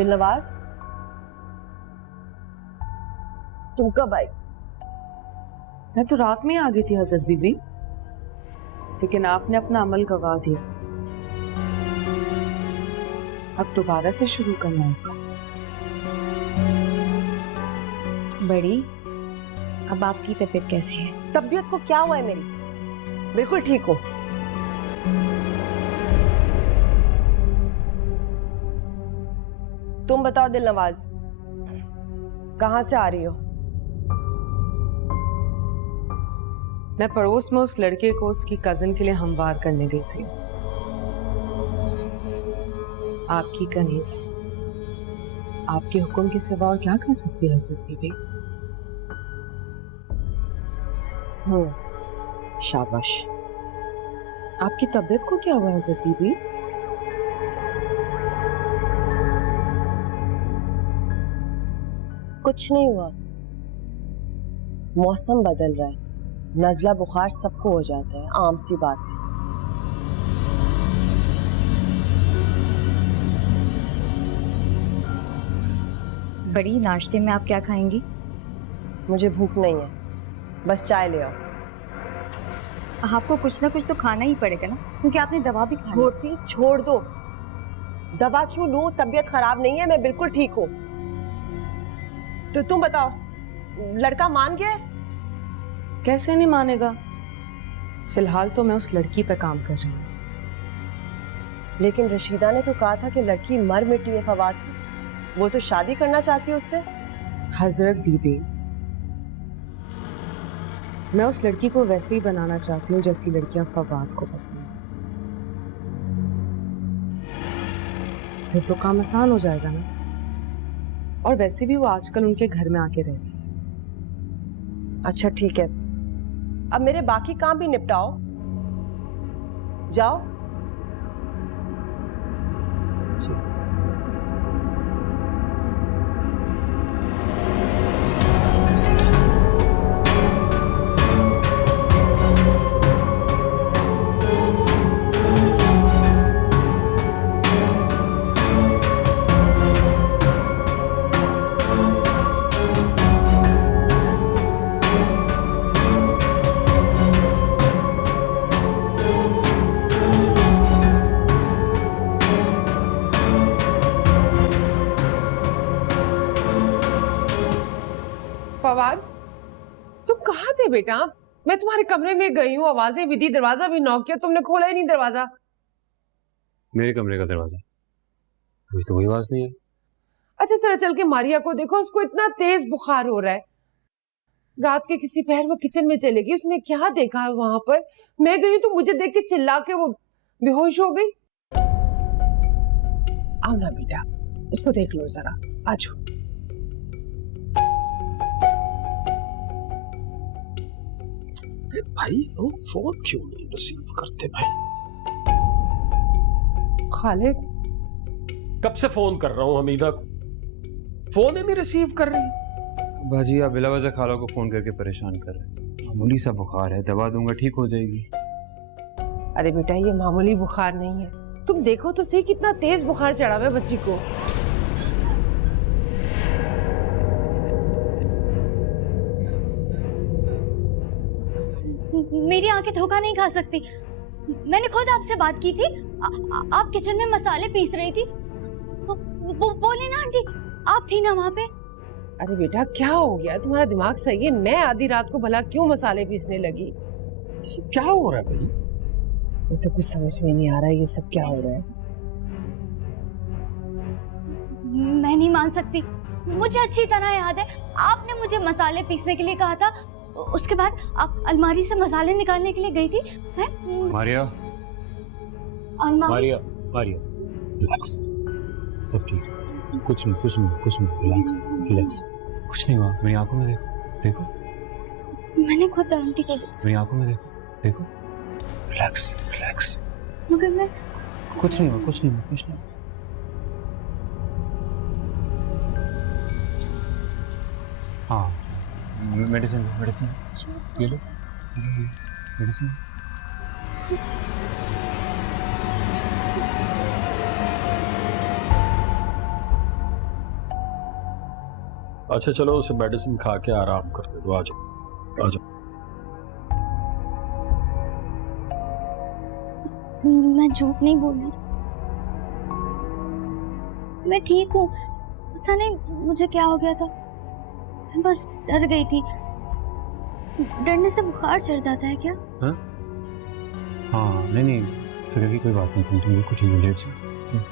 दिलनवाज, तुम कब आई? मैं तो रात में आ गई थी हजरत बीबी, लेकिन आपने अपना अमल गवा दिया। अब दोबारा से शुरू करना होगा। बड़ी, अब आपकी तबीयत कैसी है? तबीयत को क्या हुआ है मेरी? बिल्कुल ठीक हो। तुम बताओ दिलनवाज, कहां से आ रही हो? मैं पड़ोस में उस लड़के को उसकी कजिन के लिए हमवार करने गई थी। आपकी कनीज आपके हुक्म के सिवा और क्या कर सकती है हजरत बीबी? शाबाश। आपकी तबीयत को क्या हुआ हजरत बीबी? कुछ नहीं हुआ, मौसम बदल रहा है, नजला बुखार सबको हो जाता है, आम सी बात है। बड़ी, नाश्ते में आप क्या खाएंगी? मुझे भूख नहीं है, बस चाय ले आओ। आपको कुछ ना कुछ तो खाना ही पड़ेगा ना, क्योंकि आपने दवा भी खाई। छोटी छोड़ दो, दवा क्यों लूं? तबीयत खराब नहीं है, मैं बिल्कुल ठीक हूं। तो तुम बताओ, लड़का मान गया? कैसे नहीं मानेगा? फिलहाल तो मैं उस लड़की पे काम कर रही हूँ। लेकिन रशीदा ने तो कहा था कि लड़की मर मिटी है फवाद की, वो तो शादी करना चाहती है उससे। हजरत बीबी, मैं उस लड़की को वैसे ही बनाना चाहती हूँ जैसी लड़कियां फवाद को पसंद है। फिर तो काम आसान हो जाएगा ना। और वैसे भी वो आजकल उनके घर में आके रह रही है। अच्छा ठीक है, अब मेरे बाकी काम भी निपटाओ, जाओ। जी। फवाद, तुम कहाँ थे बेटा? मैं तुम्हारे कमरे में गई हूँ, आवाजें भी दी, दरवाजा भी नॉक किया, तुमने खोला ही नहीं दरवाजा। मेरे कमरे का दरवाजा अभी तो कोई आवाज नहीं है। अच्छा जरा चल के मारिया को देखो, उसको इतना तेज बुखार हो रहा है। रात के किसी पहर वो किचन में चले गई, उसने क्या देखा है वहां पर? मैं गई तो मुझे देख के चिल्ला के वो बेहोश हो गई। आओ ना बेटा, उसको देख लो जरा, आजो। भाई लोग फोन क्यों नहीं रिसीव करते भाई? खालिद, कब से फोन कर रहा हूँ हमीदा को, फोन ही नहीं रिसीव कर रही। बाजी आप बिला वजह खाला को फोन करके परेशान कर रहे हैं। मामूली सा बुखार है, दवा दूंगा ठीक हो जाएगी। अरे बेटा ये मामूली बुखार नहीं है, तुम देखो तो सही कितना तेज बुखार चढ़ा हुआ है बच्ची को। मेरी आंखें धोखा नहीं खा सकती। मैंने खुद आपसे बात की थी, आप किचन में मसाले पीस रही थी। बोले ना आंटी, आप थी ना वहाँ पे। अरे बेटा क्या हो गया, तुम्हारा दिमाग सही है? मैं आधी रात को भला क्यों मसाले पीसने लगी? ये सब क्या हो रहा है भाई? मुझे तो कुछ समझ में नहीं आ रहा है ये सब क्या हो रहा है। मैं नहीं मान सकती, मुझे अच्छी तरह याद है आपने मुझे मसाले पीसने के लिए कहा था। उसके बाद आप अलमारी से मसाले निकालने के लिए गई थी। मारिया, मारिया, मारिया, रिलैक्स, सब ठीक है, कुछ नहीं, कुछ नहीं, कुछ नहीं, रिलैक्स, रिलैक्स, कुछ नहीं हुआ। मेरी आंखों में देखो, देखो। मैंने खुद आंटी को मेरी आंखों में देखो, देखो, रिलैक्स, रिलैक्स। मगर मैं कुछ नहीं हुआ, कुछ नहीं हुआ, कुछ नहीं। हाँ, मेडिसिन, मेडिसिन ये लो, मेडिसिन। अच्छा चलो उसे मेडिसिन खा के आराम कर दे दो। आ जाओ आ जाओ। मैं झूठ नहीं बोल रही, मैं ठीक हूँ। पता नहीं मुझे क्या हो गया था, मैं बस डर गई थी। डरने से बुखार चढ़ जाता है क्या? हाँ नहीं नहीं, फिक्र की कोई बात नहीं, तुम बिल्कुल ठीक हो। लेट से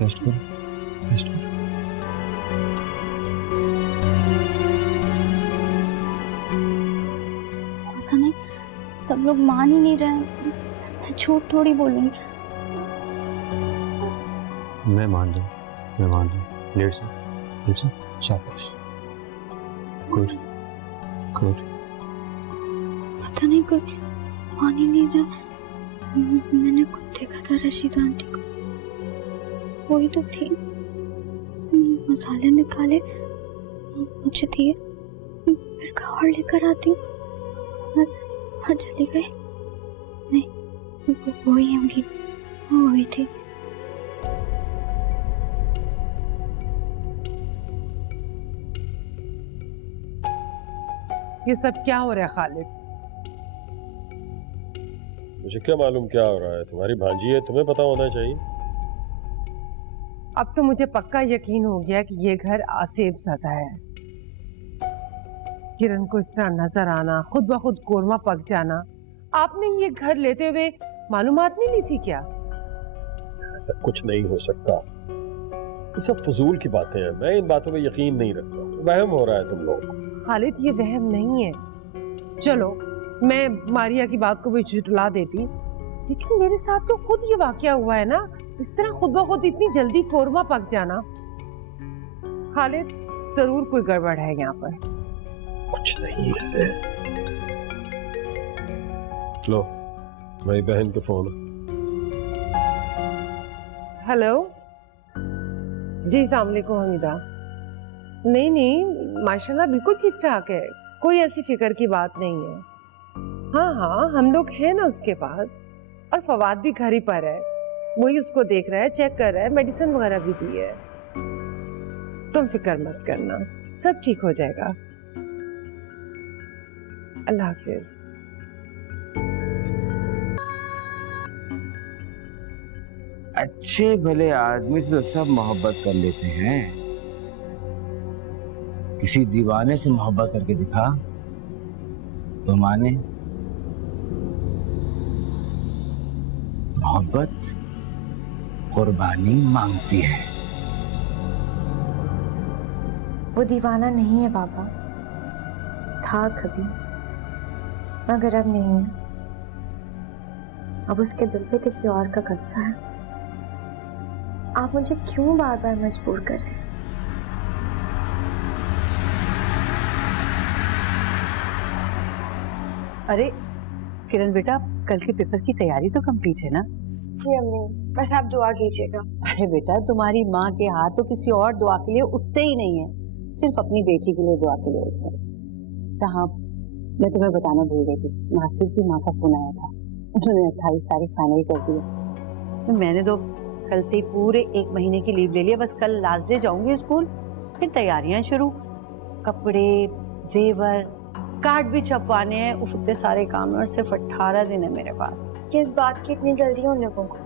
रेस्ट करो, रेस्ट करो। पता नहीं सब लोग मान ही नहीं रहे हैं, मैं झूठ थोड़ी बोलूंगी। मैं मान जाऊँ। लेट से शाबाश, गुड गुड। पता नहीं कोई मान ही नहीं रहा। मैंने खुद देखा था रशीदा आंटी को, वही तो थी। मसाले निकाले, मुझे दिए, फिर कहा और लेकर आती हूँ, और चली गई। नहीं, वही होंगी, वही थी। ये सब क्या हो रहा है खालिद? मुझे क्या मालूम क्या हो रहा है, तुम्हारी भांजी है, तुम्हें पता होना चाहिए। अब तो मुझे पक्का यकीन हो गया कि ये घर आसेब ज़दा है। किरण को इस तरह नजर आना, खुद ब खुद कोरमा पक जाना। आपने ये घर लेते हुए मालूमात नहीं ली थी क्या? ऐसा कुछ नहीं हो सकता, ये सब फजूल की बातें हैं। मैं इन बातों पे यकीन नहीं रखता, वहम हो रहा है तुम लोग। खालिद ये वहम नहीं है। चलो मैं मारिया की बात को भी झुठला देती, लेकिन मेरे साथ तो खुद ये वाकया हुआ है ना। इस तरह खुद ब खुद इतनी जल्दी कोरमा पक जाना। खालिद जरूर कोई गड़बड़ है यहाँ पर। कुछ नहीं है। लो मेरी बहन का फोन। हेलो जी, अस्सलाम वालेकुम हमीदा। नहीं नहीं माशाल्लाह बिल्कुल ठीक ठाक है, कोई ऐसी फिक्र की बात नहीं है। हाँ हाँ हम लोग हैं ना उसके पास, और फवाद भी घर ही पर है, वही उसको देख रहा है, चेक कर रहा है, मेडिसिन वगैरह भी दी है। तुम फिक्र मत करना, सब ठीक हो जाएगा। अल्लाह हाफिज। अच्छे भले आदमी से तो सब मोहब्बत कर लेते हैं, किसी दीवाने से मोहब्बत करके दिखा तो माने। मोहब्बत कुर्बानी मांगती है। वो दीवाना नहीं है बाबा, था कभी मगर अब नहीं है। अब उसके दिल पे किसी और का कब्जा है। आप मुझे क्यों बार बार मजबूर कर रहे हैं? अरे किरण बेटा, कल के पेपर की तैयारी तो कंप्लीट है ना? जी अम्मी, बस आप दुआ कीजिएगा। अरे बेटा, तुम्हारी माँ के हाथ तो किसी और दुआ के लिए उठते ही नहीं है, सिर्फ अपनी बेटी के लिए दुआ के लिए उठते हैं। हाँ, मैं तुम्हें बताना भूल गई थी, नासिर की माँ का फोन आया था, उन्होंने 28 तारीख फाइनल कर दिया। मैंने तो कल से ही पूरे 1 महीने की लीव ले लिया, बस कल लास्ट डे जाऊंगी स्कूल, फिर तैयारियां शुरू, कपड़े, जेवर, कार्ड भी छपवाने हैं। उफ, इतने सारे काम हैं और सिर्फ 18 दिन है मेरे पास। किस बात की इतनी जल्दी है उन लोगों को?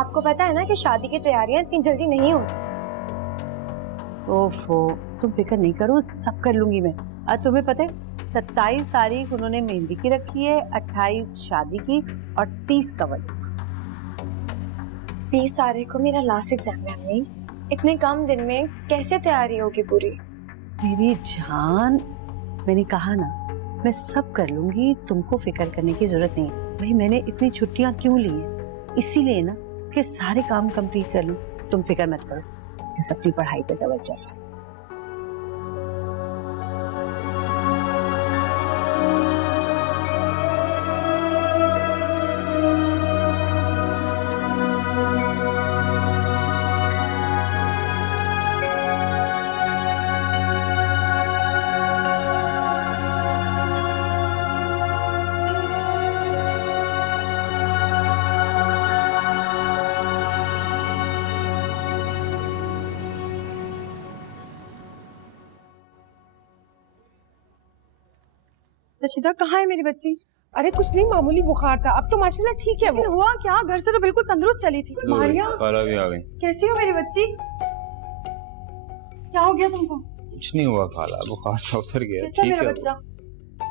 आपको पता है ना कि शादी की तैयारियां इतनी जल्दी नहीं होती। ओफो, तुम फिक्र नहीं करो, सब कर लूंगी मैं। तुम्हें पता है 27 तारीख उन्होंने मेहंदी की रखी है, 28 शादी की और 30 कवल। 20 तारीख को मेरा लास्ट एग्जाम है अम्मी, इतने कम दिन में कैसे तैयारी होगी पूरी? मेरी जान, मैंने कहा ना मैं सब कर लूंगी, तुमको फिक्र करने की जरूरत नहीं है। भाई मैंने इतनी छुट्टियां क्यों ली हैं? इसीलिए ना कि सारे काम कंप्लीट कर लूं। तुम फिक्र मत करो, बस अपनी पढ़ाई पे तवज्जो रखो। रशीदा कहाँ है मेरी बच्ची? अरे कुछ नहीं, मामूली बुखार था, अब तो माशाल्लाह ठीक है वो। लेकिन हुआ क्या? घर से तो बिल्कुल तंदुरुस्त चली थी। मारिया खाला भी आ गई। कैसी हो मेरी बच्ची? क्या हो गया तुमको? कुछ नहीं हुआ खाला, बुखार तो उतर गया। कैसा ठीक मेरा है बच्चा?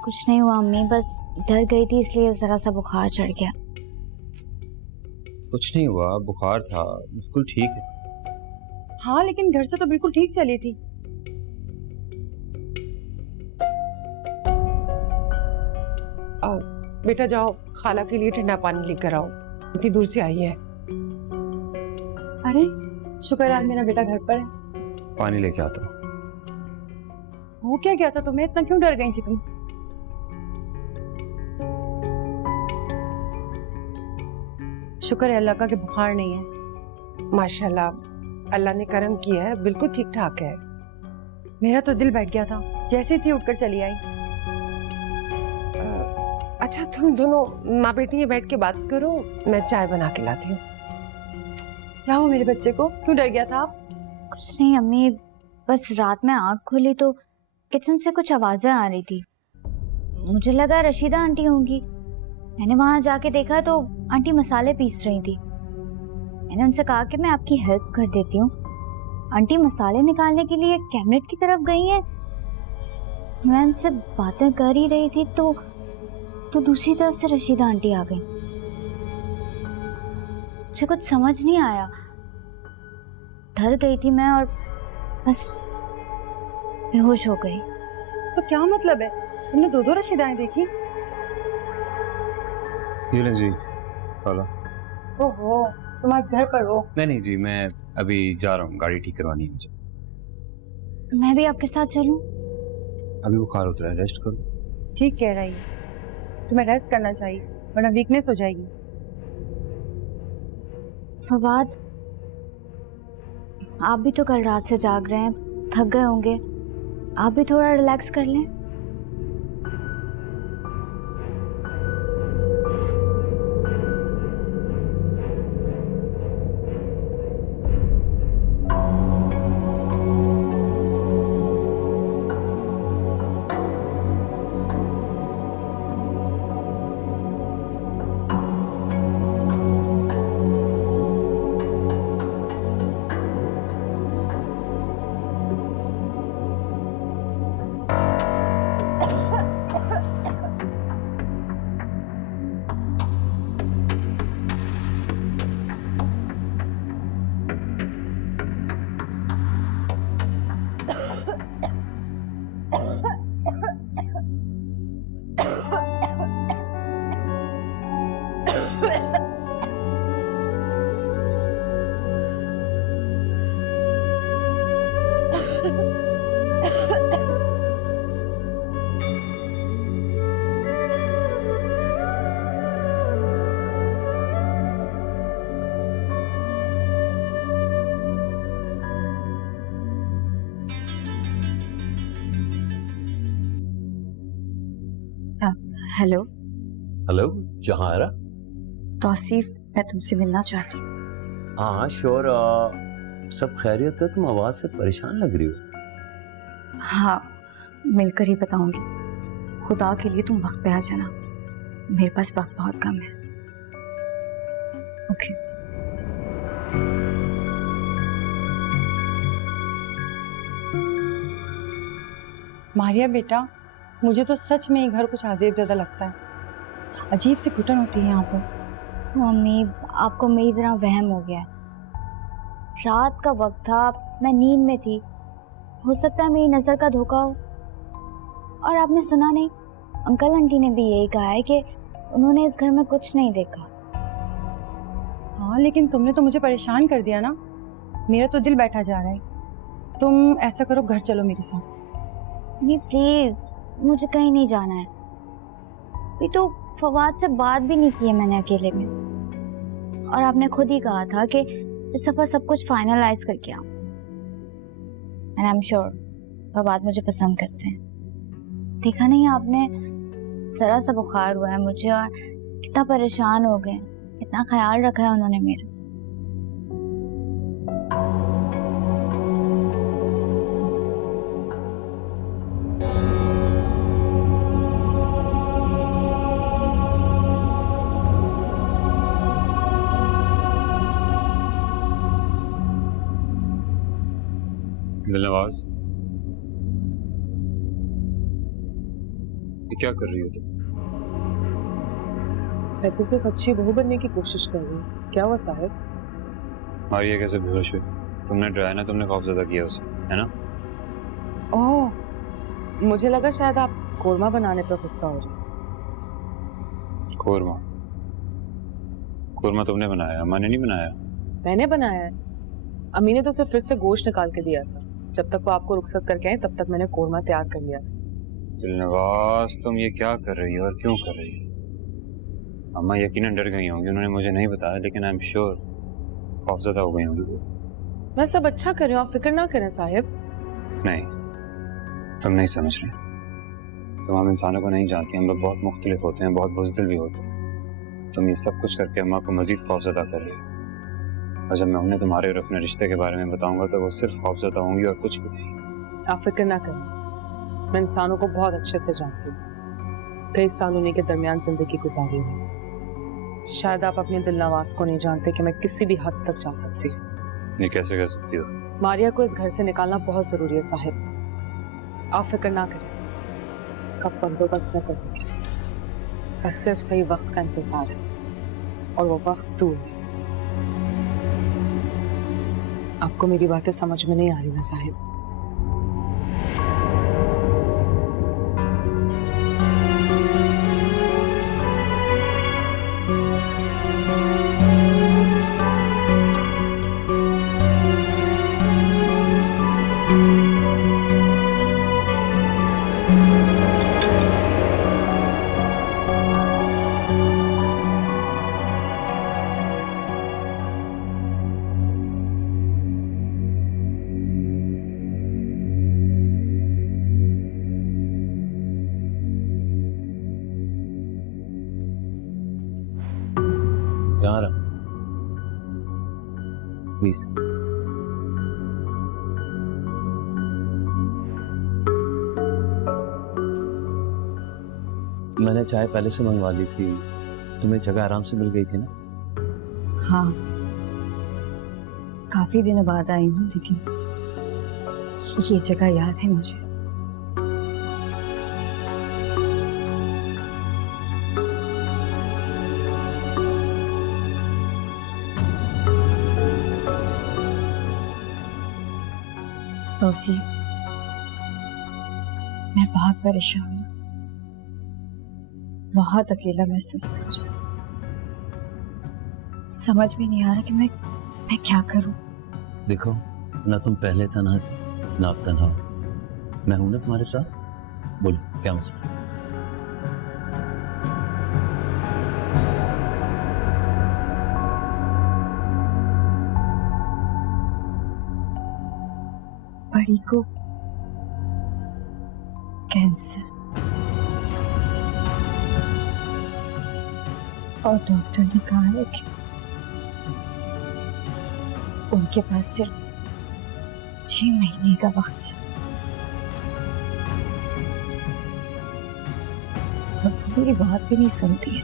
कुछ नहीं हुआ अम्मी, बस डर गई थी इसलिए जरा सा बुखार चढ़ गया। कुछ नहीं हुआ, बुखार था, बिल्कुल ठीक है। हाँ लेकिन घर से तो बिल्कुल ठीक चली थी। बेटा जाओ, खाला के लिए ठंडा पानी लेकर आओ, इतनी दूर से आई है। अरे शुक्र है आज मेरा बेटा घर पर है। पानी लेके आता हूँ। वो क्या गया था तुम्हें? इतना क्यों डर गई थी तुम? शुक्र है अल्लाह का कि बुखार नहीं है। माशाल्लाह अल्लाह ने करम किया है, बिल्कुल ठीक ठाक है। मेरा तो दिल बैठ गया था, जैसे थी उठकर चली आई। अच्छा तुम दोनों माँ बेटी ये बैठ के बात करो, मैं चाय बना के लाती हूँ। क्या हुआ मेरे बच्चे को? क्यों डर गया था आप? कुछ नहीं अम्मी, बस रात में आँख खोली तो किचन से कुछ आवाजें आ रही थी। मुझे लगा रशीदा आंटी होंगी। मैंने वहां जाके देखा तो आंटी मसाले पीस रही थी। मैंने उनसे कहा कि मैं आपकी हेल्प कर देती हूँ। आंटी मसाले निकालने के लिए कैबिनेट की तरफ गई हैं। मैं उनसे बातें कर ही रही थी तो दूसरी तरफ से रशीदा आंटी आ गई। मुझे कुछ समझ नहीं आया, डर गई थी मैं और बस बेहोश हो गई। तो क्या मतलब है? तुमने दो दो रशीदाएं देखी? ये लें जी खाला। ओहो, तुम आज घर पर हो? नहीं जी, मैं अभी जा रहा हूँ, गाड़ी ठीक करवानी है मुझे। मैं भी आपके साथ चलूं? अभी बुखार उतरा है, रेस्ट करो। ठीक कह रही है, तुम्हें रेस्ट करना चाहिए वरना वीकनेस हो जाएगी। फवाद, आप भी तो कल रात से जाग रहे हैं, थक गए होंगे, आप भी थोड़ा रिलैक्स कर लें। हेलो। हेलो, जहारा। तौसीफ, मैं तुमसे मिलना चाहती हूँ। हाँ श्योर। सब खैरियत है? तुम आवाज से परेशान लग रही हो। हाँ, मिलकर ही बताऊंगी। खुदा के लिए तुम वक्त पे आ जाना, मेरे पास वक्त बहुत कम है। ओके। मारिया बेटा, मुझे तो सच में ये घर कुछ अजीब ज्यादा लगता है। अजीब सी घुटन होती है यहाँ पर। मम्मी, आपको मेरी तरह वहम हो गया है। रात का वक्त था, मैं नींद में थी, हो सकता है मेरी नज़र का धोखा हो। और आपने सुना नहीं, अंकल आंटी ने भी यही कहा है कि उन्होंने इस घर में कुछ नहीं देखा। हाँ लेकिन तुमने तो मुझे परेशान कर दिया ना, मेरा तो दिल बैठा जा रहा है। तुम ऐसा करो, घर चलो मेरे साथ। नहीं प्लीज, मुझे कहीं नहीं जाना है। अभी तो फवाद से बात भी नहीं की है मैंने अकेले में, और आपने खुद ही कहा था कि इस सफर सब कुछ फाइनलाइज करके आओ। And I am sure Fawad मुझे पसंद करते हैं। देखा नहीं आपने, जरा सा बुखार हुआ है मुझे और कितना परेशान हो गए, कितना ख्याल रखा है उन्होंने मेरा। दिलनवाज, ये क्या कर रही हो तुम? मैं तो सिर्फ अच्छी बहू बनने की कोशिश कर रही हूँ। क्या हुआ साहब? मारिया कैसे बेहोश हुई? तुमने डराया ना, तुमने खौफजदा किया उसे, है ना? ओह, मुझे लगा शायद आप कोरमा बनाने पर गुस्सा हो रही। कोरमा? कोरमा तुमने बनाया, अम्मा ने नहीं बनाया। मैंने बनाया है। अम्मी ने तो सिर्फ फ्रिज से गोश्त निकाल के दिया था। जब तक वो आपको रुखसत करके आए तब तक मैंने कोरमा तैयार कर लिया था। दिलनवाज, तुम ये क्या कर रही हो और क्यों कर रही हो? अम्मा यकीनन डर गई होंगी, उन्होंने मुझे नहीं बताया, लेकिन आई एम श्योर खौफजदा हो गई होंगी। मैं सब अच्छा कर रही हूँ, आप फिक्र ना करें साहिब। नहीं, तुम नहीं समझ रहे। तुम हम इंसानों को नहीं जानती, हम लोग बहुत मुख्तलिफ होते हैं, बहुत बुज़दिल भी होते हैं। तुम ये सब कुछ करके अम्मा को मजीद खौफजदा कर रही हो, और जब मैं उन्हें तुम्हारे और अपने रिश्ते के बारे में बताऊंगा तो वो सिर्फ खौफजदा होंगी और कुछ भी नहीं। आप फिक्र ना करें, मैं इंसानों को बहुत अच्छे से जानती हूँ। कई साल उन्हीं के दरमियान जिंदगी गुजारी है। शायद आप अपने दिलनवाज को नहीं जानते कि मैं किसी भी हद तक जा सकती हूँ। ये कैसे कर सकती हो? मारिया को इस घर से निकालना बहुत जरूरी है साहिब। आप फिक्र ना करें, इसका बंदोबस्त मैं करूंगी। बस सिर्फ सही वक्त का इंतजार है, और वो वक्त दूर है। आपको मेरी बातें समझ में नहीं आ रही ना साहिब? जा रहा प्लीज। मैंने चाय पहले से मंगवा ली थी, तुम्हें जगह आराम से मिल गई थी ना? हाँ, काफी दिनों बाद आई हूँ, लेकिन ये जगह याद है मुझे। तौसीफ, मैं बहुत परेशान हूँ, बहुत अकेला महसूस कर रही हूँ। समझ में नहीं आ रहा कि मैं क्या करूँ। देखो ना, तुम पहले तन्हा ना अब तन्हा हो। मैं हूं ना तुम्हारे साथ। बोलो क्या मसला? बड़ी को कैंसर, और डॉक्टर ने कहा है कि उनके पास सिर्फ 6 महीने का वक्त है, और वो मेरी बात भी नहीं सुनती है।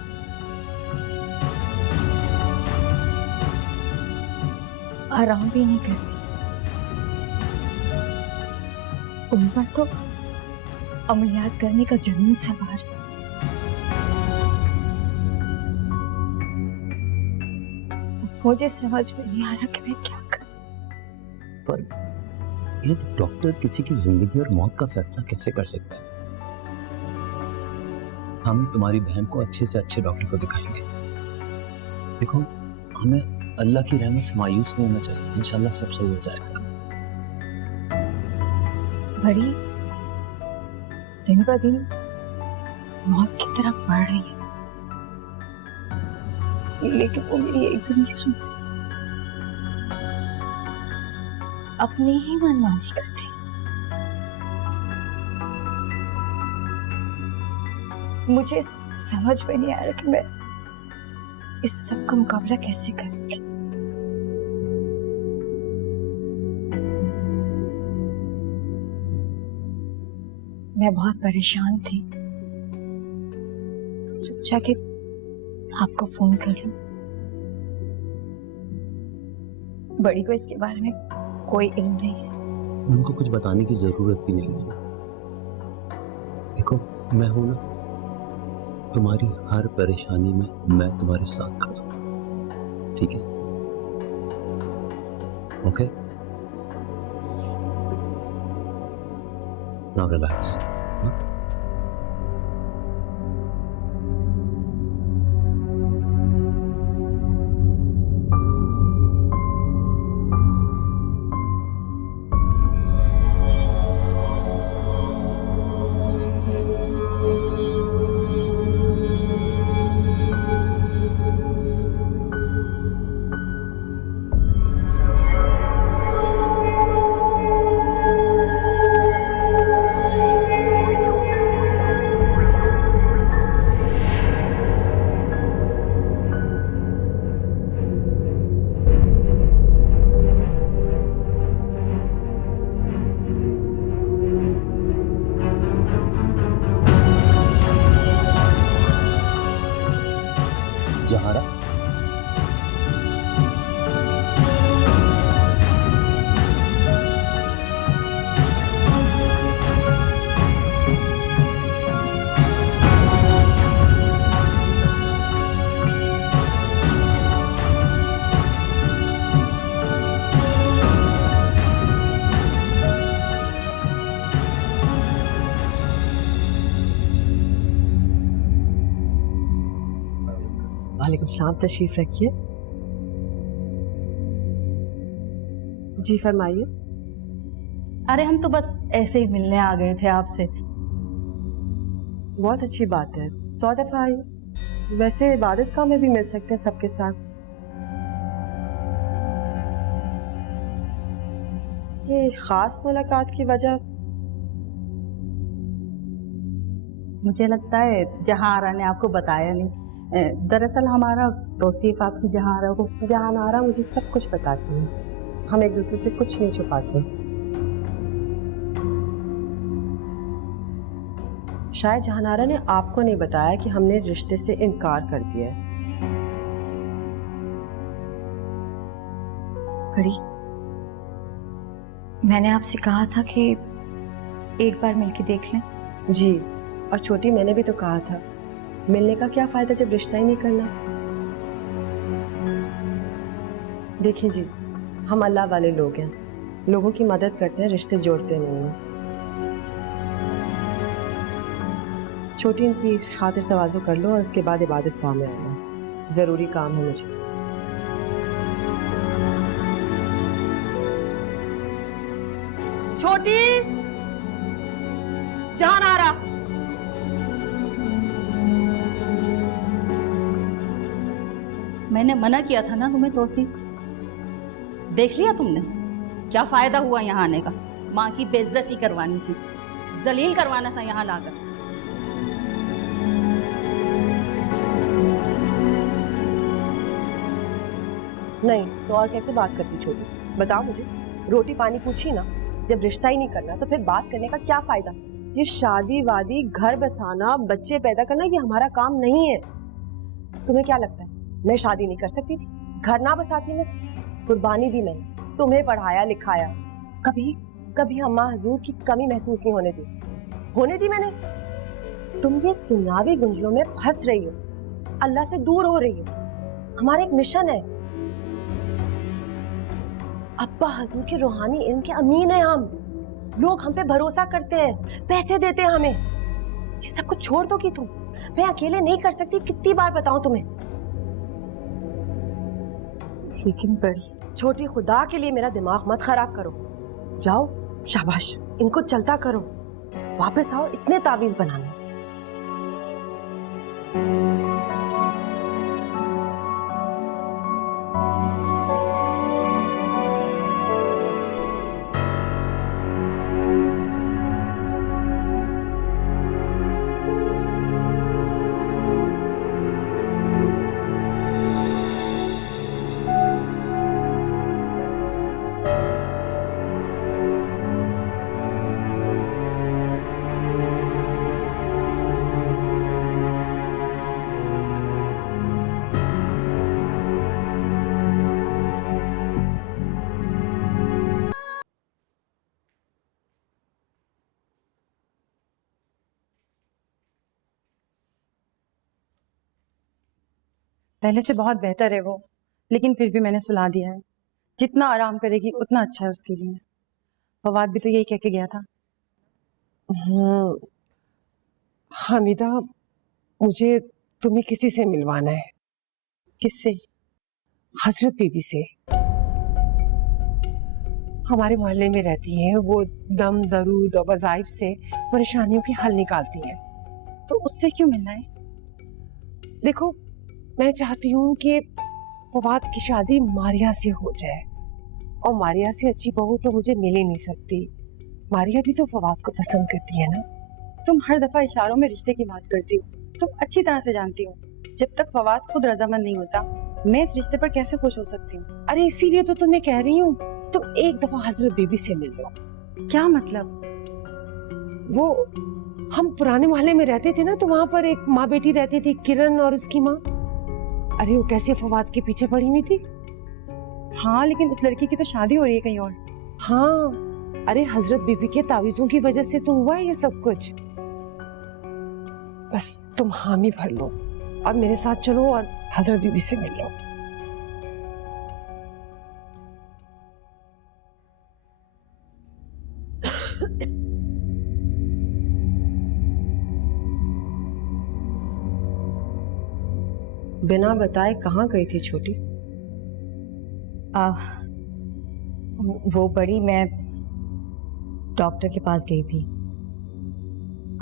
आराम भी नहीं करती। उन पर तो अमलियात करने का जुनून सवार है। मुझे समझ में नहीं आ रहा कि मैं क्या करूं। पर ये डॉक्टर किसी की जिंदगी और मौत का फैसला कैसे कर सकता है? हम तुम्हारी बहन को अच्छे से अच्छे डॉक्टर को दिखाएंगे। देखो, हमें अल्लाह की रहमत से मायूस नहीं होना चाहिए। इंशाल्लाह सब सही हो जाएगा। बड़ी दिन ब दिन मौत की तरफ बढ़ रही है, लेकिन वो मेरी एक भी नहीं सुनती, अपनी ही मनमानी करती। मुझे समझ में नहीं आ रहा कि मैं इस सब का मुकाबला कैसे करूंगी। मैं बहुत परेशान थी, सोचा कि आपको फोन कर लूं। बड़ी को इसके बारे में कोई इल्म नहीं है, उनको कुछ बताने की जरूरत भी नहीं है। देखो मैं हूं ना, तुम्हारी हर परेशानी में मैं तुम्हारे साथ खड़ा हूं, ठीक है? Okay, now relax. जहारा, वालेकुम सलाम, तशरीफ रखिए। जी फरमाइए। अरे हम तो बस ऐसे ही मिलने आ गए थे आपसे। बहुत अच्छी बात है, 100 दफा आइए। वैसे इबादत का में भी मिल सकते हैं सबके साथ। ये खास मुलाकात की वजह? मुझे लगता है जहांआरा ने आपको बताया नहीं। दरअसल हमारा तौसीफ आपकी जहांआरा को। जहानारा मुझे सब कुछ बताती है, हम एक दूसरे से कुछ नहीं छुपाते। शायद जहानारा ने आपको नहीं बताया कि हमने रिश्ते से इनकार कर दिया है। बड़ी, मैंने आपसे कहा था कि एक बार मिलके देख लें। जी, और छोटी मैंने भी तो कहा था, मिलने का क्या फायदा जब रिश्ता ही नहीं करना। देखिए जी, हम अल्लाह वाले लोग हैं, लोगों की मदद करते हैं, रिश्ते जोड़ते नहीं हैं। छोटी इनकी खातिर तवाज़ु कर लो और उसके बाद इबादत काम में आना। जरूरी काम है मुझे। छोटी, जहानारा, मैंने मना किया था ना तुम्हें तौसीफ। देख लिया तुमने क्या फायदा हुआ यहाँ आने का? माँ की बेइज्जती करवानी थी, जलील करवाना था यहाँ लाकर। नहीं तो और कैसे बात करती छोटी? बताओ मुझे, रोटी पानी पूछी ना। जब रिश्ता ही नहीं करना तो फिर बात करने का क्या फायदा? ये शादी वादी, घर बसाना, बच्चे पैदा करना, ये हमारा काम नहीं है। तुम्हें क्या लगता है मैं शादी नहीं कर सकती थी? घर ना बसाती मैं? कुर्बानी दी मैंने, तुम्हें पढ़ाया लिखाया, कभी कभी अम्मा हजूर की कमी महसूस नहीं होने दी मैंने। तुम ये दुनियावी गुंजलों में फंस रही हो, अल्लाह से दूर हो रही हो। हमारा एक मिशन है, अब्बा हजूर के रूहानी इल्म के अमीन है हम। लोग हम पे भरोसा करते हैं, पैसे देते हैं हमें। ये सब कुछ छोड़ दो कि तुम? मैं अकेले नहीं कर सकती, कितनी बार बताऊं तुम्हें? लेकिन बड़ी छोटी, खुदा के लिए मेरा दिमाग मत खराब करो। जाओ, शाबाश, इनको चलता करो, वापस आओ इतने तावीज बनाने। पहले से बहुत बेहतर है वो, लेकिन फिर भी मैंने सुला दिया है। जितना आराम करेगी उतना अच्छा है उसके लिए। फवाद भी तो यही कह के गया था। हामिदा, मुझे तुम्हें किसी से मिलवाना है। किससे? हजरत बीबी से। हमारे मोहल्ले में रहती हैं, वो दम दरूद और वज़ाइफ से परेशानियों की हल निकालती हैं। तो उससे क्यों मिलना है? देखो, मैं चाहती हूँ कि फवाद की शादी मारिया से हो जाए, और मारिया से अच्छी बहू तो मुझे मिल ही नहीं सकती। मारिया भी तो फवाद को पसंद करती है ना। तुम हर दफा इशारों में रिश्ते की बात करती हो। तुम अच्छी तरह से जानती हो, जब तक फवाद खुद रजामंद नहीं होता, मैं इस रिश्ते पर कैसे खुश हो सकती हूँ? अरे इसीलिए तो तुम्हें कह रही हूँ, तुम एक दफा हजरत बीबी से मिल लो। क्या मतलब? वो हम पुराने मोहल्ले में रहते थे ना, तो वहाँ पर एक माँ बेटी रहती थी, किरण और उसकी माँ। अरे वो कैसे फवाद के पीछे पड़ी हुई थी। हाँ, लेकिन उस लड़की की तो शादी हो रही है कहीं और। हाँ, अरे हजरत बीबी के तावीज़ों की वजह से तो हुआ है ये सब कुछ। बस तुम हामी भर लो और मेरे साथ चलो और हजरत बीबी से मिल लो। बिना बताए कहाँ गई थी छोटी? वो बड़ी, मैं डॉक्टर के पास गई थी।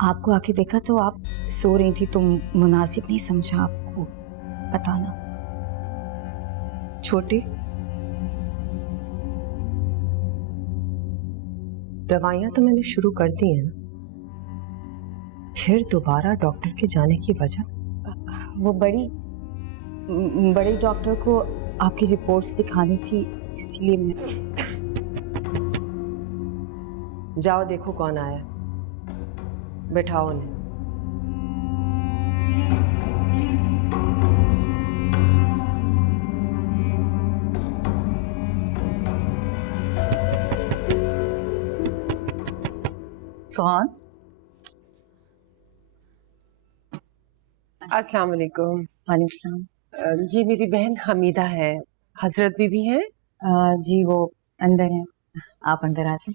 आपको आके देखा तो आप सो रही थी, तो मुनासिब नहीं समझा आपको बताना। छोटी, दवाइयां तो मैंने शुरू कर दी है ना, फिर दोबारा डॉक्टर के जाने की वजह? वो बड़े डॉक्टर को आपकी रिपोर्ट्स दिखानी थी, इसलिए मैं। जाओ देखो कौन आया, बैठाओ उन्हें। कौन? अस्सलाम वालेकुम। वालेकुम सलाम। ये मेरी बहन हमीदा है। हजरत बीबी है? जी वो अंदर है, आप अंदर आ जाए।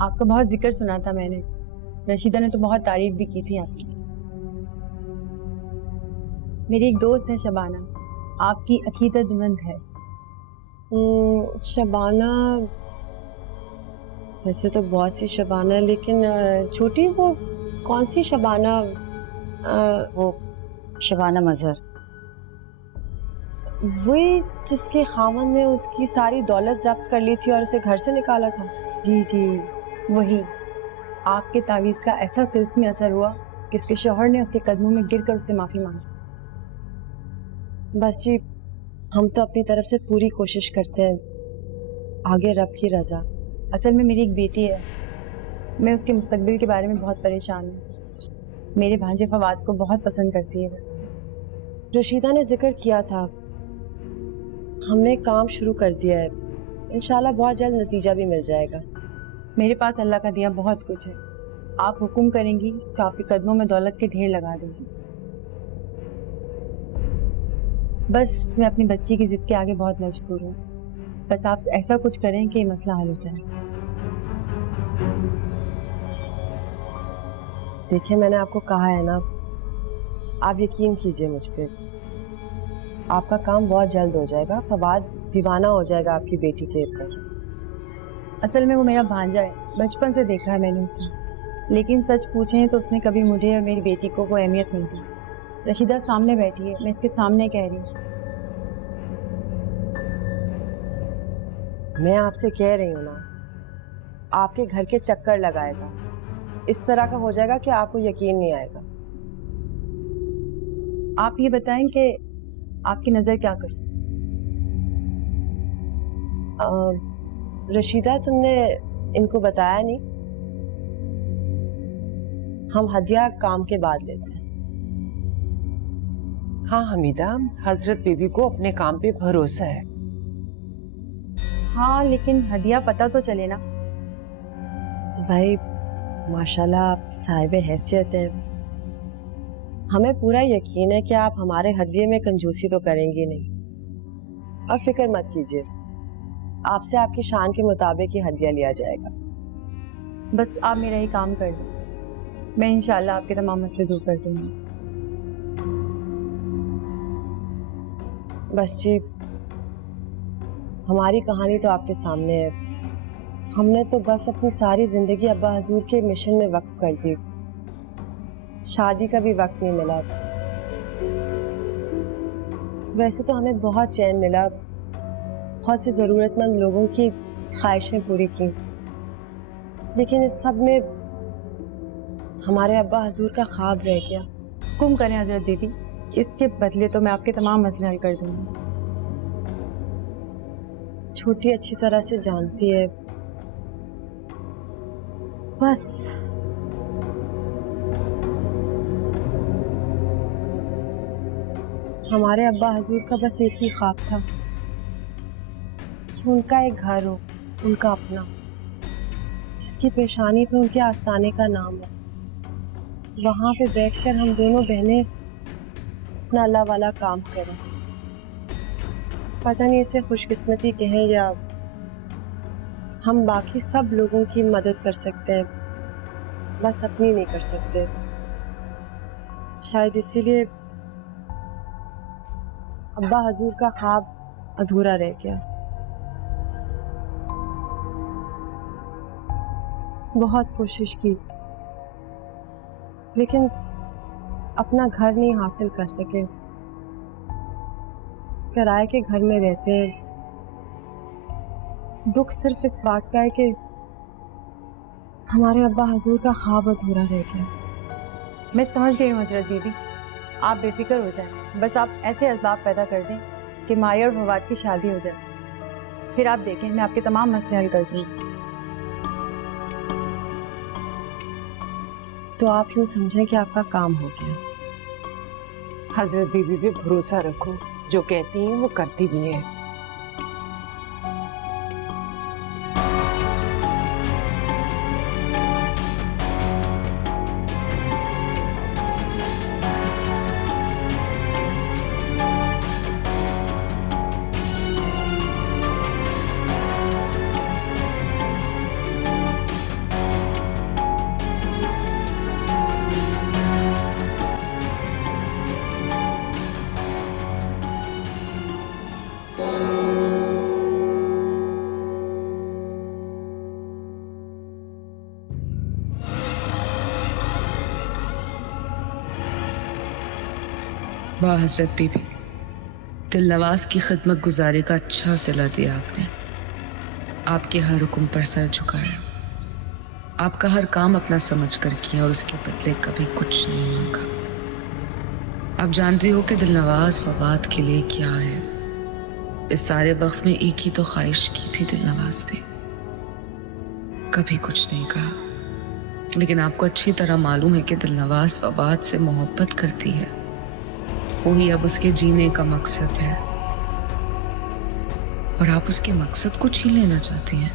आपका बहुत जिक्र सुना था मैंने, रशीदा ने तो बहुत तारीफ भी की थी आपकी। मेरी एक दोस्त है शबाना, आपकी अकीदतमंद है। शबाना, वैसे तो बहुत सी शबाना है, लेकिन छोटी वो कौन सी शबाना? वो शबाना मजहर, वही जिसके खामन ने उसकी सारी दौलत जब्त कर ली थी और उसे घर से निकाला था। जी जी वही। आपके तावीज़ का ऐसा तिल्स्मी असर हुआ कि उसके शौहर ने उसके कदमों में गिरकर उससे माफ़ी मांगी। बस जी, हम तो अपनी तरफ से पूरी कोशिश करते हैं, आगे रब की रजा। असल में मेरी एक बेटी है, मैं उसके मुस्तकबिल के बारे में बहुत परेशान हूँ। मेरे भांजे फवाद को बहुत पसंद करती है। रशीदा ने जिक्र किया था, हमने काम शुरू कर दिया है, इंशाल्लाह बहुत जल्द नतीजा भी मिल जाएगा। मेरे पास अल्लाह का दिया बहुत कुछ है, आप हुक्म करेंगी तो आपके कदमों में दौलत के ढेर लगा दूंगी। बस मैं अपनी बच्ची की जिद के आगे बहुत मजबूर हूँ। बस आप ऐसा कुछ करें कि मसला हल हो जाए। देखिए, मैंने आपको कहा है ना, आप यकीन कीजिए मुझ पे, आपका काम बहुत जल्द हो जाएगा। फवाद दीवाना हो जाएगा आपकी बेटी के ऊपर। असल में वो मेरा भांजा है, बचपन से देखा है मैंने उसे, लेकिन सच पूछें तो उसने कभी मुझे और मेरी बेटी को कोई अहमियत नहीं दी। रशीदा सामने बैठी है, मैं इसके सामने कह रही हूँ। मैं आपसे कह रही हूँ ना, आपके घर के चक्कर लगाएगा, इस तरह का हो जाएगा कि आपको यकीन नहीं आएगा। आप ये बताएं कि आपकी नज़र क्या करती? रशीदा, तुमने इनको बताया नहीं? हम हदिया काम के बाद लेते हैं। हाँ हमीदा, हजरत बीबी को अपने काम पे भरोसा है। हाँ, लेकिन हदिया पता तो चले ना। भाई माशाल्लाह आप साहिब हैसियत है, हमें पूरा यकीन है कि आप हमारे हदिये में कंजूसी तो करेंगी नहीं। और फिक्र मत कीजिए, आपसे आपकी शान के मुताबिक ही हदिया लिया जाएगा। बस आप मेरा ही काम कर दो, मैं इंशाल्लाह आपके तमाम मसले दूर कर दूंगी। बस जी, हमारी कहानी तो आपके सामने है। हमने तो बस अपनी सारी जिंदगी अब्बा हजूर के मिशन में वक्फ कर दी, शादी का भी वक्त नहीं मिला। वैसे तो हमें बहुत चैन मिला, बहुत से ज़रूरतमंद लोगों की ख्वाहिशें पूरी की, लेकिन इस सब में हमारे अब्बा हजूर का ख्वाब रह गया। हुक्म करें हजरत बीबी, इसके बदले तो मैं आपके तमाम मसले हल कर दूंगी। छोटी अच्छी तरह से जानती है, बस हमारे अब्बा हजूर का बस एक ही ख्वाब था कि उनका एक घर हो, उनका अपना, जिसकी पेशानी पे उनके आस्थाने का नाम है। वहां पे बैठकर हम दोनों बहनें अपना अल्लाह वाला काम करें। पता नहीं इसे खुशकिस्मती कहें या हम बाकी सब लोगों की मदद कर सकते हैं, बस अपनी नहीं कर सकते। शायद इसीलिए अब्बा हजूर का ख्वाब अधूरा रह गया। बहुत कोशिश की, लेकिन अपना घर नहीं हासिल कर सके। किराए के घर में रहते हैं। दुख सिर्फ इस बात का है कि हमारे अब्बा हजूर का ख्वाब अधूरा रह गया। मैं समझ गई हूँ हजरत बीबी, आप बेफिक्र हो जाएं। बस आप ऐसे असबाब पैदा कर दें कि मारिया और फवाद की शादी हो जाए, फिर आप देखें मैं आपके तमाम मसले हल कर दूँगी। तो आप यूँ समझें कि आपका काम हो गया। हजरत बीबी पे भरोसा रखो, जो कहती हैं वो करती भी हैं। वाह हजरत बीबी, दिल नवाज की खिदमत गुजारी का अच्छा सिला दिया आपने। आपके हर हुक्म पर सर झुकाया, आपका हर काम अपना समझ कर किया और उसके बदले कभी कुछ नहीं मांगा। आप जानती हो कि दिल नवाज फवाद के लिए क्या है। इस सारे वक्त में एक ही तो ख्वाहिश की थी दिल नवाज ने, कभी कुछ नहीं कहा। लेकिन आपको अच्छी तरह मालूम है कि दिल नवाज फवाद से मोहब्बत करती है, वही अब उसके जीने का मकसद है, और आप उसके मकसद को छीन लेना चाहती हैं।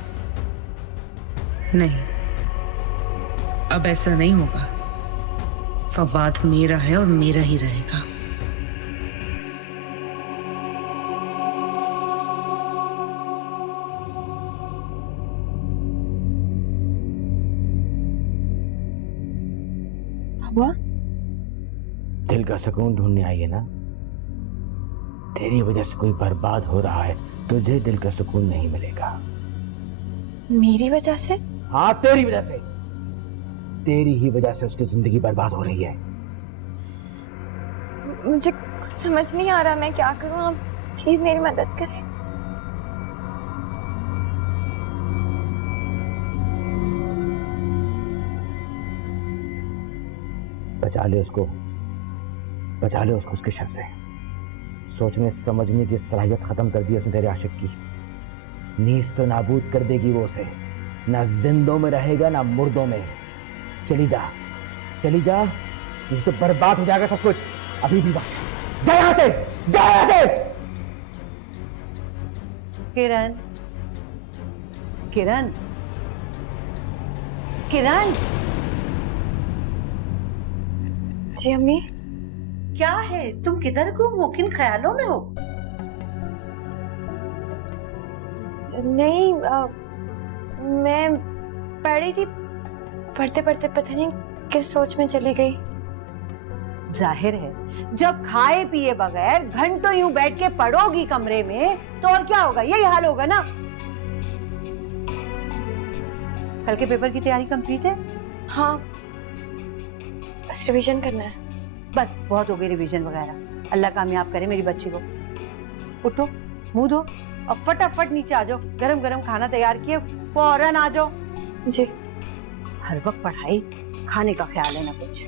नहीं, अब ऐसा नहीं होगा। फवाद मेरा है और मेरा ही रहेगा। हुआ? दिल का सुकून ढूंढने आई है ना? तेरी वजह से कोई बर्बाद हो रहा है, तुझे दिल का सुकून नहीं मिलेगा। मेरी वजह से? हाँ, तेरी वजह से। तेरी ही वजह से उसकी जिंदगी बर्बाद हो रही है। मुझे कुछ समझ नहीं आ रहा, मैं क्या करूं? आप प्लीज मेरी मदद करें। बचा ले उसको, बचा ले उसको उसके शर से। सोचने समझने की सलाहियत खत्म कर दी उसने तेरे आशिक की। नीस तो नाबूद कर देगी वो उसे, ना जिंदों में रहेगा ना मुर्दों में। चली जा, चली जा, ये तो बर्बाद हो जाएगा सब कुछ। अभी भी बात, जा यहाँ से, जा यहाँ से। किरण, किरण, किरण, जी अम्मी। क्या है? तुम किधर गुम हो? किन ख्यालों में हो? नहीं मैं पढ़ रही थी, पढ़ते पढ़ते पता नहीं किस सोच में चली गई। जाहिर है जब खाए पिए बगैर घंटों यूं बैठ के पढ़ोगी कमरे में तो और क्या होगा, यही हाल होगा ना। कल के पेपर की तैयारी कंप्लीट है? हाँ, बस रिवीजन करना है। बस बहुत हो गई रिवीजन वगैरह। अल्लाह कामयाब करे मेरी बच्ची को। उठो, मुंह धो और फटाफट नीचे आ जाओ। गरम गरम खाना तैयार किए, फौरन आ जाओ। जी। हर वक्त पढ़ाई, खाने का ख्याल है ना कुछ।